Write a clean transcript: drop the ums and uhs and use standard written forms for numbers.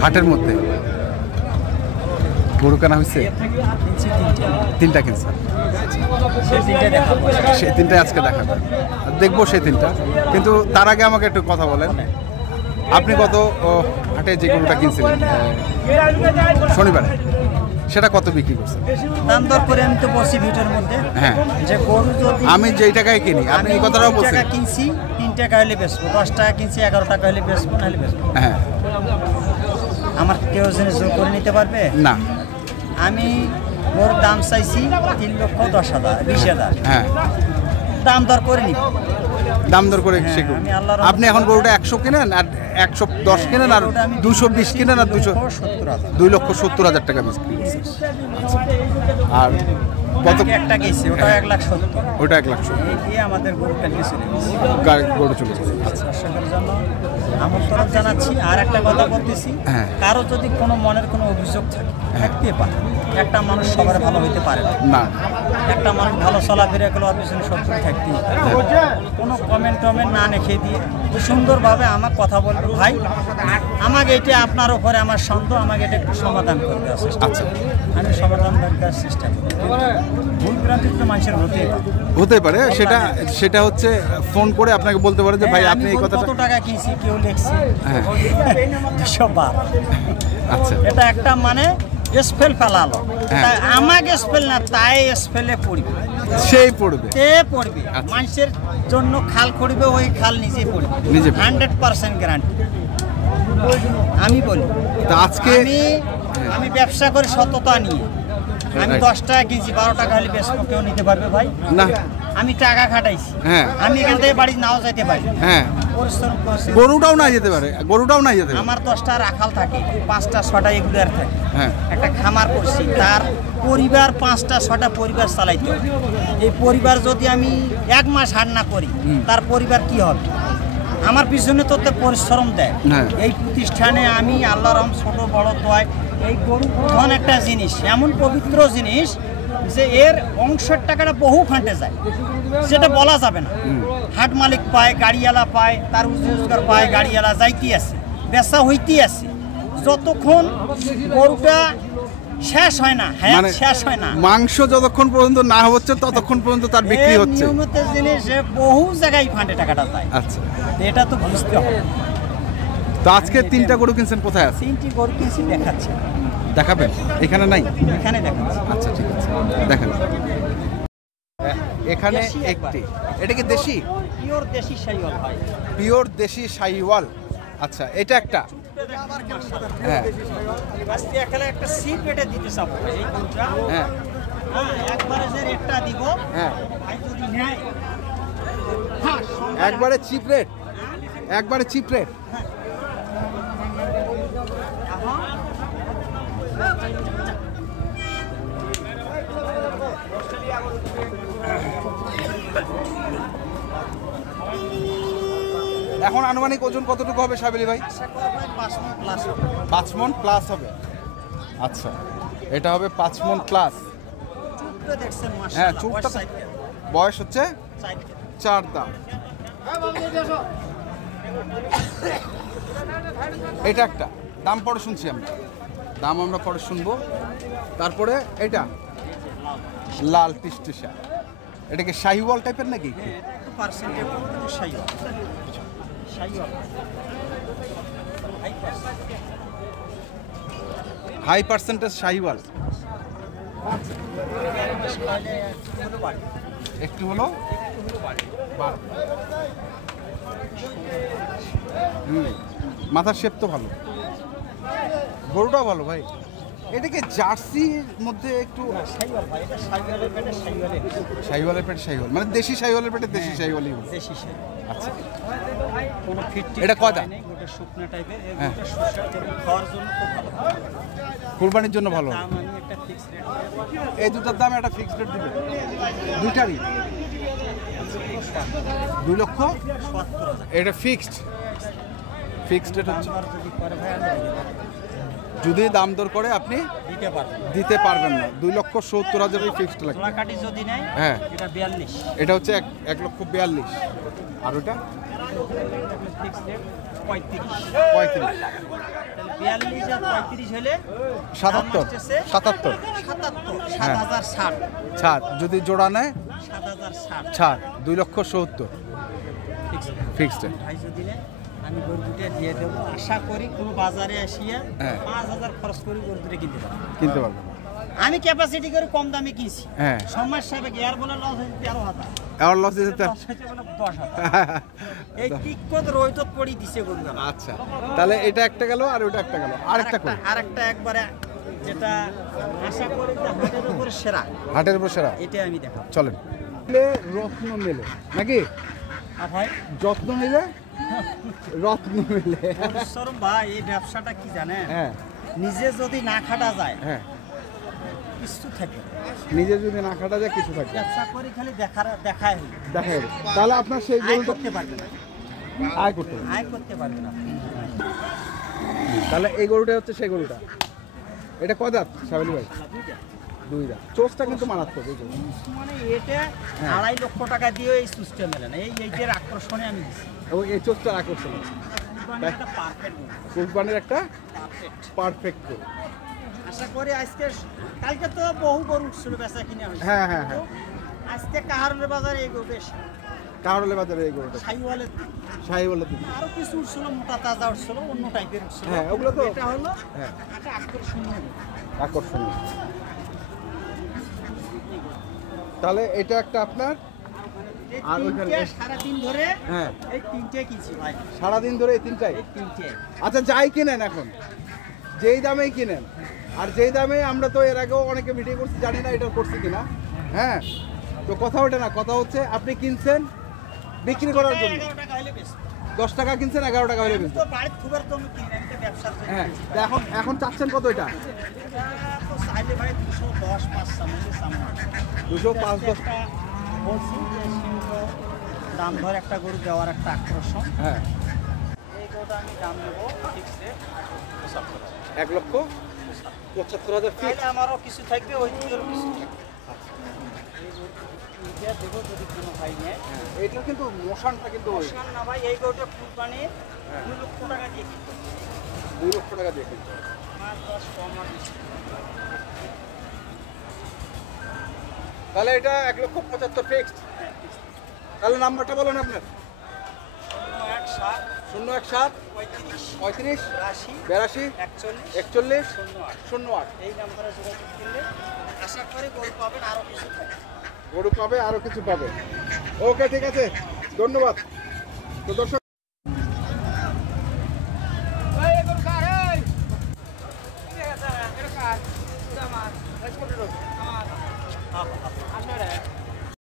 হাটের মধ্যে গরু কেনা হয়েছে? তিনটা কিনছে, সেই তিনটাই আজকে দেখাবেন, দেখবো সেই তিনটা। কিন্তু তার আগে আমাকে একটু কথা বলেন, আপনি গত হাটে যে গরুটা কিনছিলেন শনিবারে, সেটা কত বিক্রি করছেন? দাম দর করে আমি তো বলছি ভিডিওর মধ্যে, হ্যাঁ, যে গরু যদি আমি যেই টাকায় কিনি আপনি এই কথাটাও বলছেন। টাকা কিনছি 3 টাকা হলে বেচবো, 10 টাকা কিনছি 11 টাকা হলে বেচবো, নাহলে বেচবো। হ্যাঁ, আমার কেউ জিনিস জোর করে নিতে পারবে না। আমি গরুর দাম চাইছি 3,10,000 20,000, হ্যাঁ, দাম দর করে নিব। দাম দর করে হ্যাঁ, শিখুন। আমি আল্লাহর আপনি এখন গরুটা 100 কিনেন আর 110 কিনেন আর 220 কিনেন আর 2,70,000 টাকা বিক্রি করছেন। আর কত একটা গেছে ওটা 1,70,000, ওটা 1,70,000 এই দিয়ে আমাদের গরুটা গেছে গরু চলে যাবে। দর্শকের জন্য আমন্ত্রণ জানাচ্ছি। আর একটা কথা বলতেছি, হ্যাঁ। কারো যদি কোনো মনের কোনো অভিযোগ থাকে, থাকতে পারে। একটা মানুষ সবার ভালো হইতে পারে না। না, একটা মানুষ ভালো চলাফেরা করলে ওর পিছনে শত্রু থাকতেই পারে। কোনো কমেন্ট টমেন্ট না লিখে দিয়ে সুন্দরভাবে আমার কথা বলবে, ভাই আমাকে এটা আপনার উপরে আমার সন্দেহ, আমাকে এটা একটু সমাধান করে দেওয়ার চেষ্টা আচ্ছা, আমি সমাধান করার চেষ্টা করি। ভুল ভ্রান্তি তো মানুষের হতেই পারে। হতে পারে। সেটা হচ্ছে ফোন করে আপনাকে বলতে পারে যে ভাই হ্যাঁ, আপনি আমি এই কথাটা। কত টাকা কিনছি কেউ লিখছি হ্যাঁ। 212, আচ্ছা, এটা একটা মানে স্পেল ফেলালো, হ্যাঁ। তাই আমাকে স্পেল না, তাই স্পেলে পড়বে, সেই পড়বে। তে পড়বে। আচ্ছা। মানুষের জন্য খাল করবে, ওই খাল নিজে পড়বে, নিজে পড়বে। 100% গ্যারান্টি। আমি বলি তা আজকে আমি ব্যবসা করি সততা নিয়ে। আমি Right. 10 টাকা কিনছি, 12 টাকা হলে বেচবো, কেউ নিতে পারবে ভাই? না। আমি টাকা খাটাইছি, হ্যাঁ। আমি এখান থেকে বাড়ি নাও যাইতে পারি, হ্যাঁ, পরিশ্রম করছি। গরুটাও না যেতে পারে, গরুটাও না যেতে পারে। আমার 10টা রাখাল থাকে, 5টা 6টা এগুলার থাকে। হ্যাঁ, একটা খামার করছি, তার পরিবার 5টা 6টা পরিবার চালাইতে হবে। এই পরিবার যদি আমি 1 মাস হাট না করি, তার পরিবার কি হবে? আমার পিছনে তো পরিশ্রম দেয়। হ্যাঁ। এই প্রতিষ্ঠানে আমি আল্লাহর রহম ছোট বড় দোয়ায়, এই গরু প্রধান একটা জিনিস, এমন পবিত্র জিনিস যে এর অংশের টাকাটা বহু ফান্ডে যায়, সেটা বলা যাবে না। হাট মালিক পায়, গাড়িওয়ালা পায়, তার রোজগার পায়, গাড়িওয়ালা যাইতে আছে, বেচা হইতেই আছে। যতক্ষণ গরুটা শেষ হয় না, হায়াত মানে শেষ হয় না, মাংস যতক্ষণ পর্যন্ত না হচ্ছে ততক্ষণ পর্যন্ত তার বিক্রি এই হচ্ছে। নিয়মিত জিনিস যে বহু জায়গায় ফান্ডে টাকাটা যায়, আচ্ছা, এটা তো বুঝতে হবে। তো আজকে 3টা গরু কিনছেন, কোথায় আছে 3টি গরু কিনছি, দেখাচ্ছে, দেখাবেন? এখানে নাই? এখানে দেখাচ্ছে। আচ্ছা, ঠিক আছে, দেখেন। এখানে দেশি একটি, এটা কি দেশি? পিওর দেশি শাহিওয়াল ভাই। পিওর দেশি শাহিওয়াল। আচ্ছা, এটা একটা। হ্যাঁ, আজকে এখানে একটা সি পেটে দিতে চাবো এই গরুটা। হ্যাঁ, হ্যাঁ, একবারে যে রেটটা দিব, হ্যাঁ, ভাই যদি নেয়, একবারে চিপ রেট, একবারে চিপ রেট। এখন আনুমানিক ওজন কতটুকু হবে সাবেলি ভাই? 5 মণ প্লাস হবে। আচ্ছা, এটা হবে 5 মণ প্লাস। হ্যাঁ, চুটটা বয়স হচ্ছে 4 দাঁত। এটা একটা দাম পরে শুনছি আমরা, দাম আমরা পরে শুনবো। তারপরে এটা লাল টিসটিসা, এটা কি শাহিওয়াল টাইপের নাকি? High percentage Sahiwal. একটু হলো মাথার শেপ তো ভালো, গরুটাও ভালো ভাই। এটা কি জার্সির মধ্যে একটু শাহিওয়ালের পেটে শাহিওয়াল, মানে দেশি শাহিওয়ালের পেটে দেশি শাহিওয়ালই। আচ্ছা, এটা কয়টা? হ্যাঁ, কুরবানির জন্য ভালো। এই দুটার দাম একটা ফিক্সড রেট দিবে, দুইটারই 2,70,000। এটা ফিক্সড রেট হচ্ছে। যদি দাম দর করে আপনি দিতে পারবেন না। 2,70,000 ফিক্সড লাগবে। যদি নেয়, হ্যাঁ, এটা 42, এটা হচ্ছে 1,42,000। আর ওটা ফিক্সড রেট 35। 35, 42 আর 35 হলে 77, 77 হ্যাঁ। 7060, ছাড় যদি জোড়া নেয় 7060 ছাড় 2,70,000 ফিক্সড। ভাই যদি নেয় আমি গরু দুটো দিয়ে দেবো। আশা করি কোনো বাজারে আসিয়া হ্যাঁ। 5000 খরচ করে গরু দুটো কিনতে পারবো। কিনতে পারবেন। আমি ক্যাপাসিটি করে কম দামে কিনছি, হ্যাঁ সমস্যা হবে কি আর বলে লস হয়েছে 13,000, এবার লস দিতে লস হয়েছে বলে 10,000। এই টিকত রইতত পড়ি দিছে গরু। আচ্ছা তাহলে এটা একটা গেল আর ওটা একটা গেল, আরেকটা কই? আরেকটা একবারে যেটা আশা করি যে হাটের উপরে সেরা, হাটের উপর সেরা, এটা আমি দেখাবো। চলেন। রত্ন মেলে নাকি, আর ভাই যত্ন নিলে রত্ন মেলে। পরিশ্রম ভাই, এই ব্যবসাটা কি জানেন, হ্যাঁ নিজে যদি না খাটা যায় হ্যাঁ, কিছু থাকে, নিজে যদি না কাটা যায় কিছু থাকে। ব্যবসা করি খালি দেখায় হই, দেখা যাবে তাহলে আপনার সেই আয় গরুটা করতে পারবে না, আয় করতে হবে। আয় করতে পারবে না। তাহলে এই গরুটা হচ্ছে সেই গরুটা। এটা কয় দাঁত সাবেলি ভাই? দুই দাঁত। চোষটা কিন্তু মারাত্মক এই গরু। মানে এটা হ্যাঁ। 2.5 লক্ষ টাকা দিয়ে এই সুস্থ মেলে না, এইটার আকর্ষণে আমি দিচ্ছি। এবং এই চোষটার আকর্ষণ একটা পারফেক্ট, কুরবানির একটা পারফেক্ট। পারফেক্ট গরু। আশা করি আজকে, কালকে তো বহু গরু উঠছিল বেচা কিনে হয়েছে, হ্যাঁ, হ্যাঁ, হ্যাঁ। আজকে কাহারনের বাজারে এই গরু বেশি, কাহরলে বাজারে এই গরুটা সাইওয়ালের শাহি বলে দিন। আরো কিছু উঠছিল, মোটা তাজা উঠছিল, অন্য টাইপের উঠছিল। হ্যাঁ, ওগুলো তো- এটা হলো হ্যাঁ একটা আকর্ষণীয় গরু। আকর্ষণীয়। তাহলে এটা একটা আপনার, এই আর তিনটে ওইখানে- সারাদিন ধরে হ্যাঁ এই তিনটে কিনছি ভাই, সারাদিন ধরে এই তিনটাই। এই তিনটে। আচ্ছা যাই কিনেন এখন, যেই দামেই কিনেন, আর যেই দামে আমরা তো এর আগেও অনেকে ভিডিও করছি, জানি না এটা করছি কিনা। হ্যাঁ তো কথা ওঠে না, কথা হচ্ছে আপনি কিনছেন বিক্রি করার জন্য, 11 টাকা হলে বেশি। 10 টাকা কিনছেন 11 টাকা হলে আমি বেচবেন। তো বাড়িতে খুবের তো আমি কিনি না, আমি তো ব্যবসার জন্য হ্যাঁ কিনছি। তো এখন এখন চাচ্ছেন কত এটা? এটা তো চাইলে ভাই 210 5 সামনে সামনে 205 10। একটা বলছি যে সীমিত দাম ধরে একটা গরু দেওয়ার একটা আকর্ষণ। হ্যাঁ এই গরুটা আমি দাম নেবো ফিক্সড 1,75,000 ফিক্স। তাহলে আমারও কিছু থাকবে, ওই দিকেরও কিছু থাকবে। এইটা দেবো যদি কোনো ভাই নেয়। এটা কিন্তু মোশনটা কিন্তু ওই অপশন না ভাই, এই গরুটা কুরবানি 2 লক্ষ টাকা দিয়ে কিনতে হবে। 2 লক্ষ টাকা দিয়ে কিনতে হবে। 5-10 কম আর বেশি। তাহলে এটা 1,75,000 ফিক্সড। তাহলে নাম্বারটা বলুন আপনার। 017 017 35 35 82 82 41 41 08। 08। এই নাম্বারে যোগাযোগ করলে আশা করি গরু পাবেন, আরও কিছু থাকবে। গরু পাবে, আরো কিছু পাবে। ওকে ঠিক আছে, ধন্যবাদ। তো দর্শক আমার